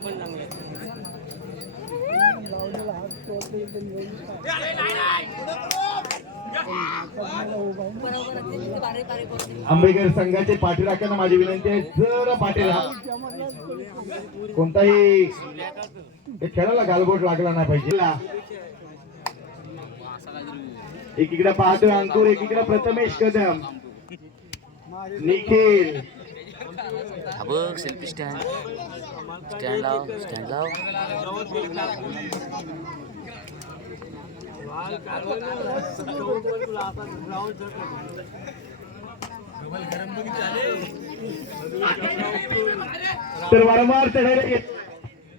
आंबेडकर संघाचे पाठीराख्यांना माझी विनंती आहे, जर पाटील कोणताही खेळाला गालबोट लागला नाही पाहिजे. एकीकडे पाहतोय अंकुर, एकीकडे Prathamesh Kadam, Nikhil selfie stand stand लाव स्टँड लाव. तर वारंवार चढायला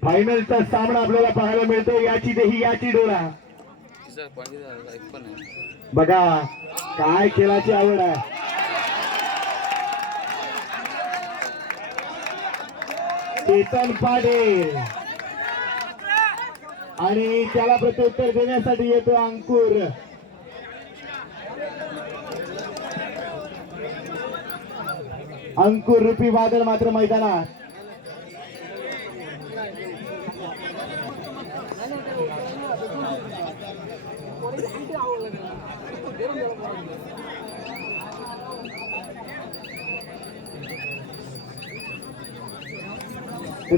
फायनलचा सामना आपल्याला पाहायला मिळतो. याची देही याची डोळा. बघा काय खेळाची आवड आहे. चेतन पाटील आणि त्याला प्रत्युत्तर देण्यासाठी येतो अंकुर. अंकुर रूपी वादळ मात्र मैदानात.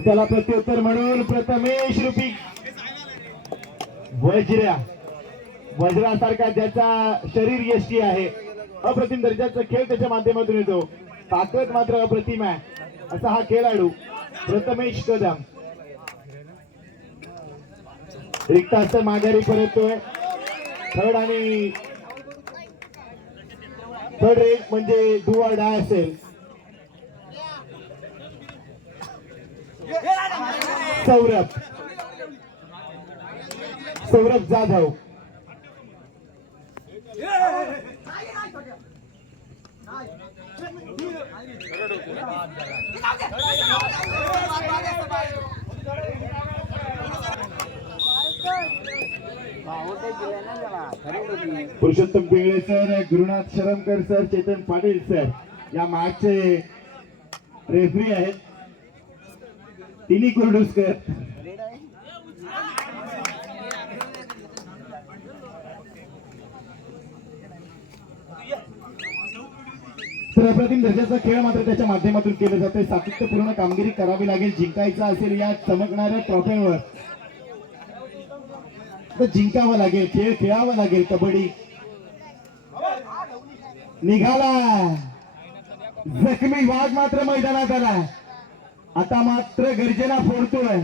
त्याला प्रत्युत्तर म्हणून प्रथमेश रूपी वज्रासारखा ज्याचा शरीर यष्टी आहे, अप्रतिम दर्जाचा खेळ त्याच्या माध्यमातून येतो. ताकद मात्र अप्रतिम आहे असा हा खेळाडू प्रथमेश कदम. रिक्त हस्त माघारी परततोय. थर्ड रेट म्हणजे डू ऑर डाय असेल. Saurabh Jadhav Purushottam Pingle sir, Gurunath Sharmakar sir, Chetan Patil sir या मॅचचे रेफरी आहेत. तिन्ही कुर्डुसकर. तर अप्रतिम दर्जाचा खेळ मात्र त्याच्या माध्यमातून केलं जातोय. सातत्यपूर्ण कामगिरी करावी लागेल. जिंकायचं असेल या चमकणाऱ्या ट्रॉफीवर तर जिंकावं लागेल. खेळ खेळावा लागेल. कबड्डी निघाला. जखमी वाघ मात्र मैदानात आला. आता मात्र गर्जना फोडतोय.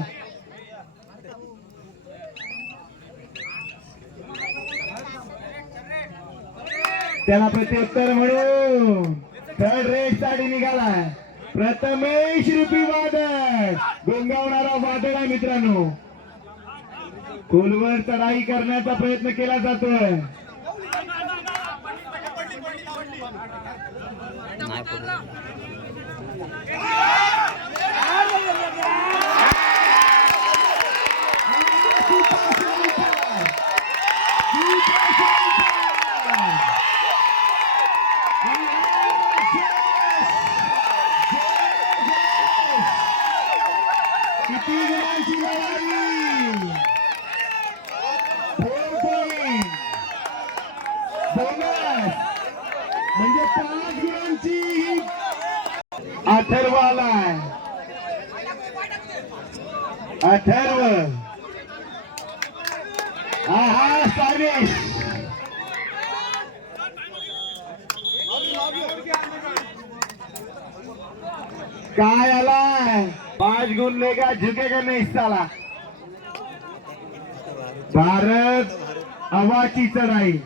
त्याला प्रत्युत्तर म्हणून थर्ड रेस साठी निघालाय प्रथमेश रूपी वादळ. गोंगावणारा वादळ आहे मित्रांनो. खोलवर चढाई करण्याचा प्रयत्न केला जातोय. म्हणजे 5 गुणांची अथर्व आलाय. अथर्व आहा सानेश काय आलाय. 5 गुण लेगा झुकेगा नहीं साला. भारत हवाची चढाई.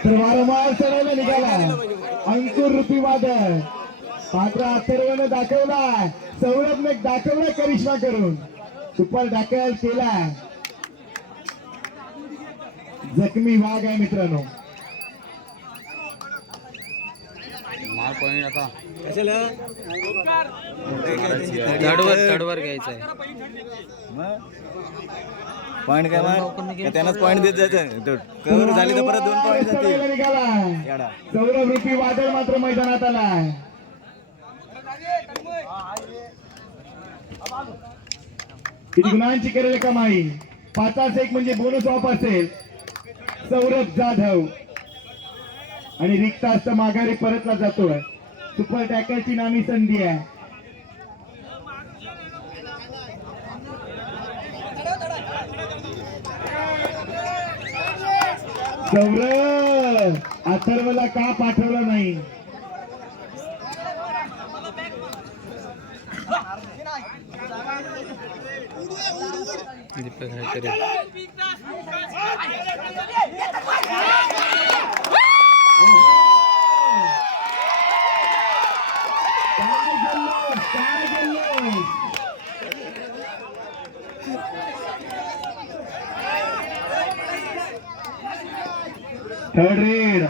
तर वारंवार चढायला निघाला अंकुर रूपी वादळ. मात्र अथर्वने दाखवला, सौरभने दाखवला करिश्मा करून. सुपर टॅकल केलाय. जखमी वाघ आहे मित्रांनो. मार पॉईंट आता कशाला थर्डवर घ्यायचं आहे. पॉईंट काय मार त्यांनाच पॉईंट देत जायचं. कव्हर झाली तर परत 2 पॉईंट जातील. निघाला सौरभ रूपी वादळ मात्र मैदानात आलाय. किती गुणांची केलेली कमाई. 5-1 म्हणजे बोनस ऑफ असेल. सौरभ जाधव आणि रिक्त असता माघारी परतला जातोय. सुपर टॅकलची नामी संधी आहे. सौरभ अथर्वला का पाठवलं नाही. Third red.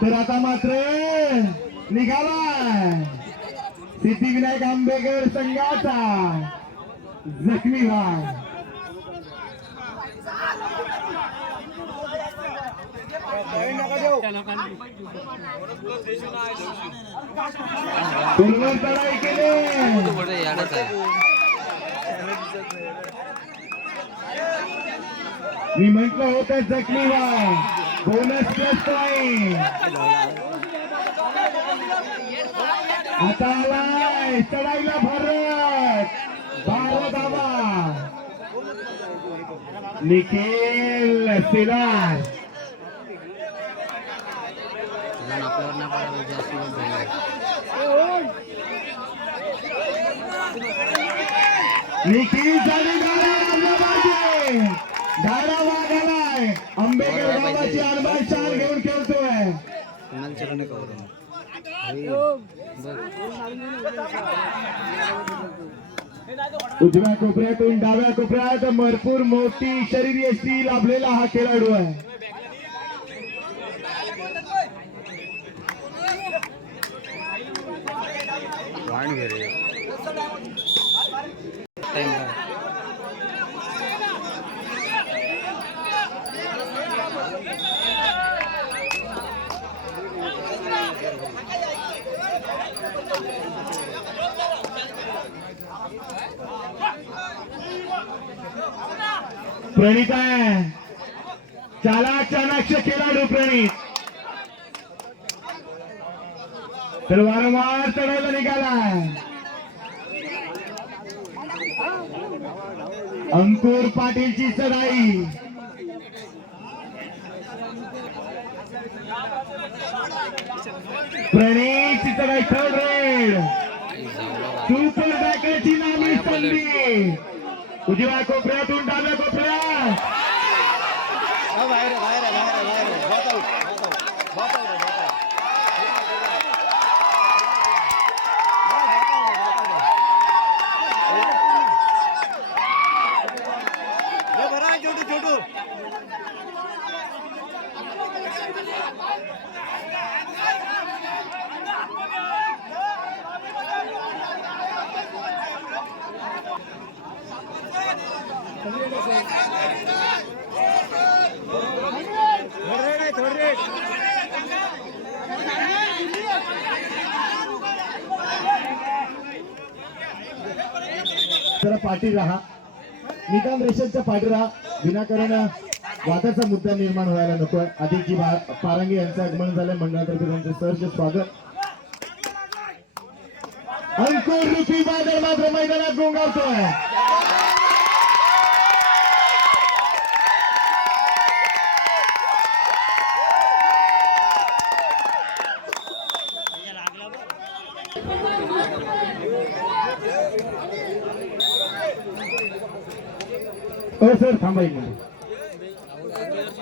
तर आता मात्र निघाला सिद्धिविनायक आंबेकर संघाचा जखमी वाघ. पूर्व चढाई केली. मी म्हंटल होतं जखमी वाघ. Bonus plus point. आता आलाय चढाईला भारत. 12 धावा. निखिल सिलार. निखिल झाली धारा वाघ आलाय. आंबेकर गावाची आरबार शान घेऊन खेळतोय. उजव्या कोपऱ्यातून डाव्या कोपऱ्यात भरपूर मोठी शरीर यष्टी लाभलेला हा खेळाडू आहे. प्रणित आहे. चालाक चाणाक्ष खेळाडू प्रणित. तर वारंवार चढायला निघालाय. अंकुर पाटीलची चढाई. प्रणितची चढाई. Third red. सुपर टॅकलची नामी संधी. उजव्या कोपऱ्यातून डाव्या कोपऱ्यात. जरा पाठी राहा. निकाल रेषेच्या पाठी राहा. विनाकारण वादाचा मुद्दा निर्माण व्हायला नको. आदिजी पारंगे यांचं आगमन झालंय. मंडळातर्फे त्यांचं सहर्ष स्वागत. अंकुर रूपी बादल मात्र मैदानात गोंगावतोय. हो सर थांबा एक मिनिट.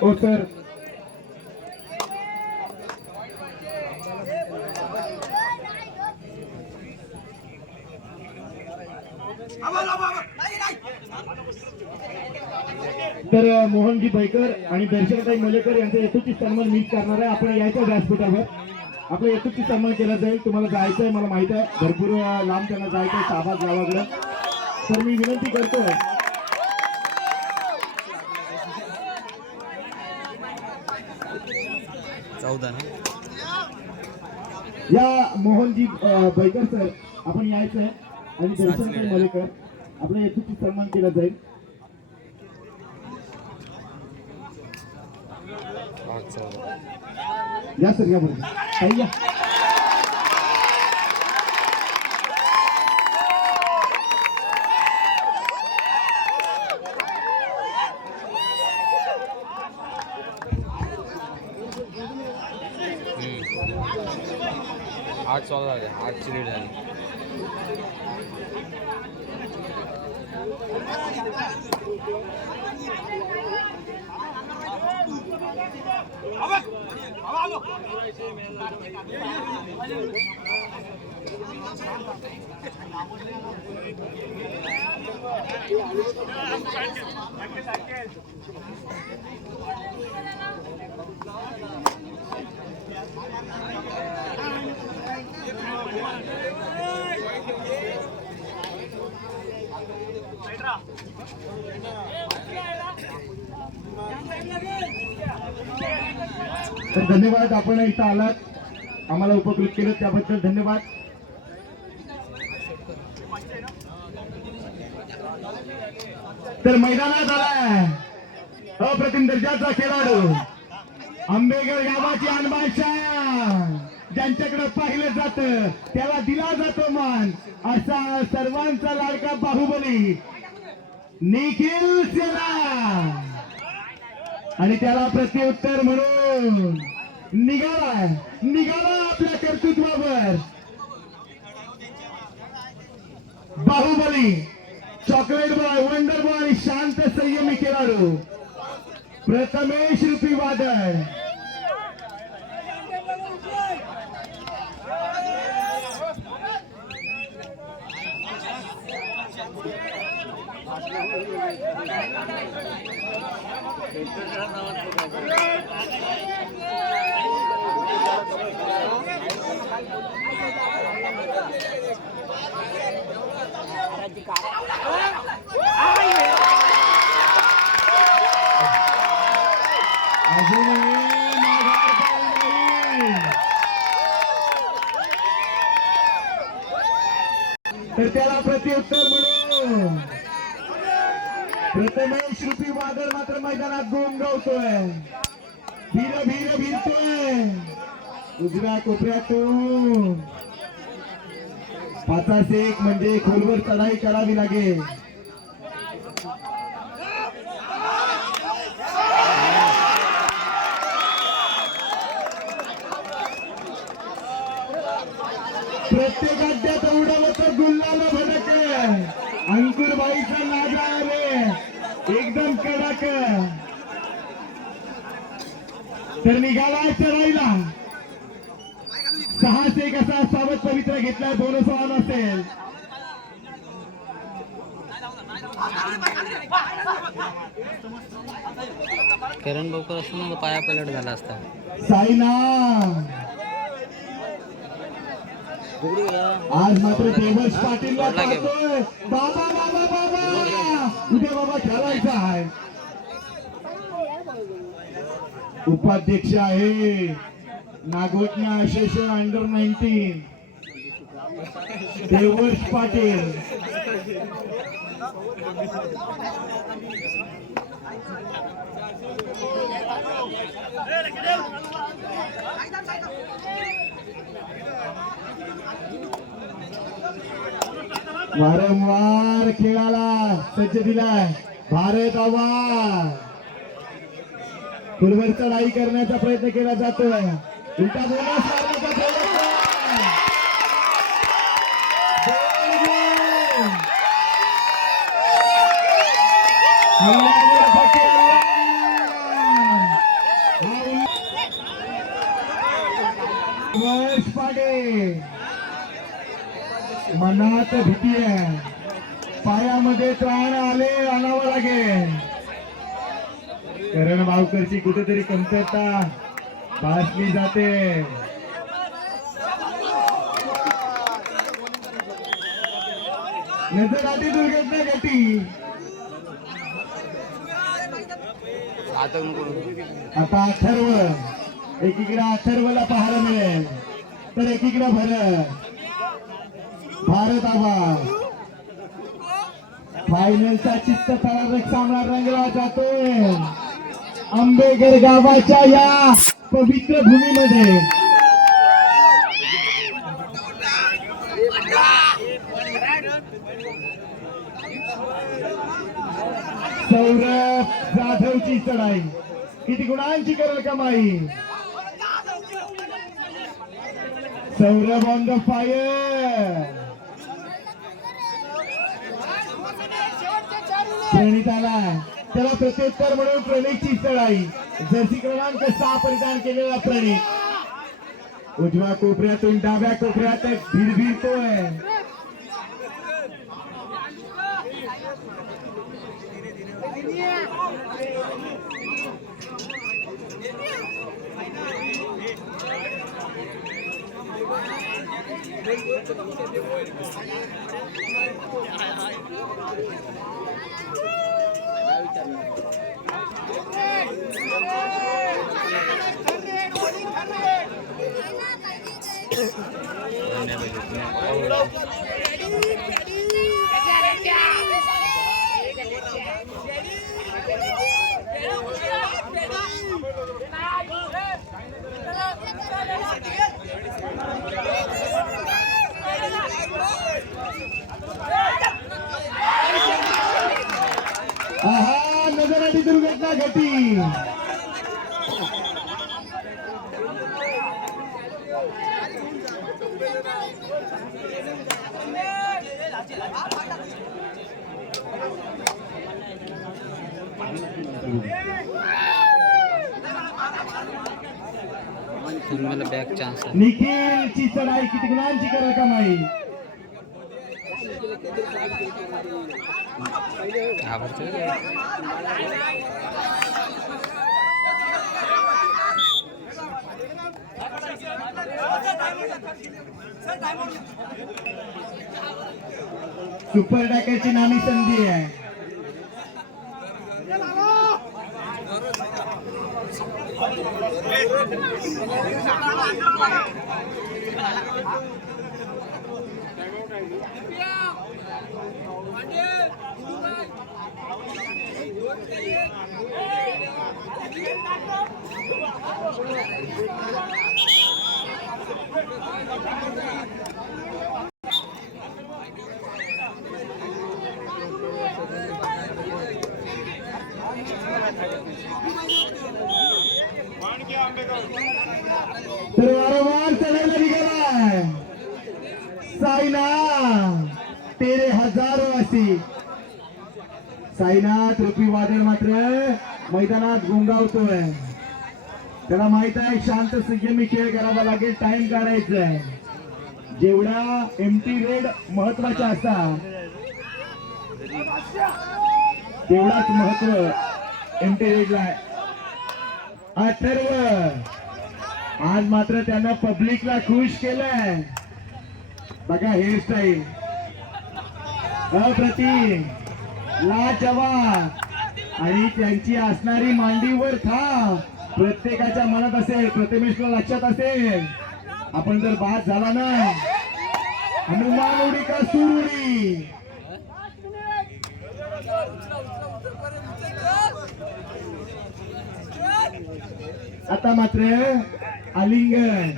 हो सर तर मोहनजी बैकर आणि दर्शनताई मलेकर यांचा यथोचित सन्मान मीच करणार आहे. आपण यायचं व्यासपीठावर आपलं यथोचित सन्मान केला जाईल. तुम्हाला जायचं आहे मला माहित आहे भरपूर लांब त्यांना जायचं आहे शाबाद गावाकडं. तर मी विनंती करतोय या मोहनजी बैकर सर आपण यायचं आहे आणि दर्शनताई मलेकर आपलं यथोचित सन्मान केला जाईल. या सर या बरोबर ताई या. आठ 16 झाले 8ची लीड झाली. तर धन्यवाद आपण इथं आलात आम्हाला उपकृत केलं त्याबद्दल धन्यवाद. तर मैदानात आलाय अप्रतिम दर्जाचा खेळाडू आंबेगड गावाची अनबाशा ज्यांच्याकडे पाहिलं जातं त्याला दिला जातो मान असा सर्वांचा लाडका बाहुबली निखिल सेना आणि त्याला प्रत्युत्तर म्हणून निघाला आपल्या कर्तृत्वावर Baahubali chocolate boy wonder boy आणि शांत संयमी खेळाडू प्रथमेश रूपी वादळ. तर त्याला प्रत्युत्तर म्हणून प्रथमेश रूपी वादळ मात्र मैदानात गोंगावतोय भिरतोय उजव्या कोपऱ्यातून 5-1 म्हणजे खोलवर चढाई करावी लागेल. प्रत्येक अड्ड्यात उडालं तर गुल्लाला भडकले अंकुरबाईचा नागा आले एकदम कडक. तर निघाला चढाईला 6-1 असा सावध पवित्र घेतलाय. बोनस ऑन असेल किरण भाऊकर असतो ना पाया पलट झाला असता. साईना आज मात्र देवश पाटीलला पाहतोय. बाबा बाबा बाबा उद्या बाबा खेळायचा आहे. उपाध्यक्ष आहे नागोटण्या असोसिएशन अंडर 19 देवश पाटील. वारंवार खेळाला सज्ज दिलाय भारत. आव्हान पुढवर चढाई करण्याचा प्रयत्न केला जातोय. उलटा बोनस मारण्याचा प्रयत्न. हल्ला वर्ष पाडे मनात भीती आहे, पायामध्ये त्राण आले आणावं लागेल. करण भावकरची कुठेतरी कमतरता भासली जाते. नजर आधी दुर्घटना घटी. आता अथर्व, एकीकडे अथर्वला पाहायला मिळेल तर एकीकडे भारत आबा. फायनलचा चित्त थरारक सामना रंगला जातोय आंबेघर गावाच्या या पवित्र भूमीमध्ये. सौरभ जाधवची चढाई किती गुणांची करेल कमाई. Saurabh on the fire. प्रणिताला त्याला प्रत्युत्तर म्हणून प्रणितची चढाई. जर्सी क्रमांक 6 परिधान केलेला प्रणित उजव्या कोपऱ्यातून डाव्या कोपऱ्यात भिरभिरतोय. आहा, नजर आली दुर्घटना घटी. मला बॅक चान्स आहे. निखिलची चढाई किती गुणांची करेल कमाई. सुपर टॅकरची नामी संधी आहे. तर वारंवार चढायला निघालाय साईना. तेरे हजारो असी. साईनाथ रुपी वादळ मात्र मैदानात गुंगावतोय. त्याला माहित आहे शांत संयमी खेळ करावा लागेल, टाइम काढायचा आहे. जेवढा एमटी रेड महत्वाचा असतात तेवढाच महत्व एमटी रेडला आहे. अथर्व आज मात्र त्यानं पब्लिकला खुश केलंय. बघा हेअरस्टाईल अप्रतिम, लाजवाब आणि त्यांची असणारी मांडीवर थाप प्रत्येकाच्या मनात असेल. प्रतिमेशला लक्षात असेल आपण जर बाद झाला ना हनुमान उडी का सुरुडी. आता मात्र आलिंगन.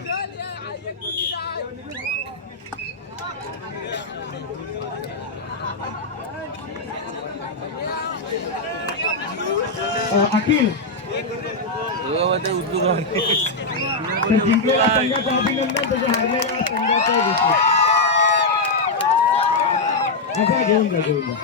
अखिल जिंकलेल्या संघाचं अभिनंदन, त्याच्या हारलेल्या संघाचं विषय. घेऊन जा.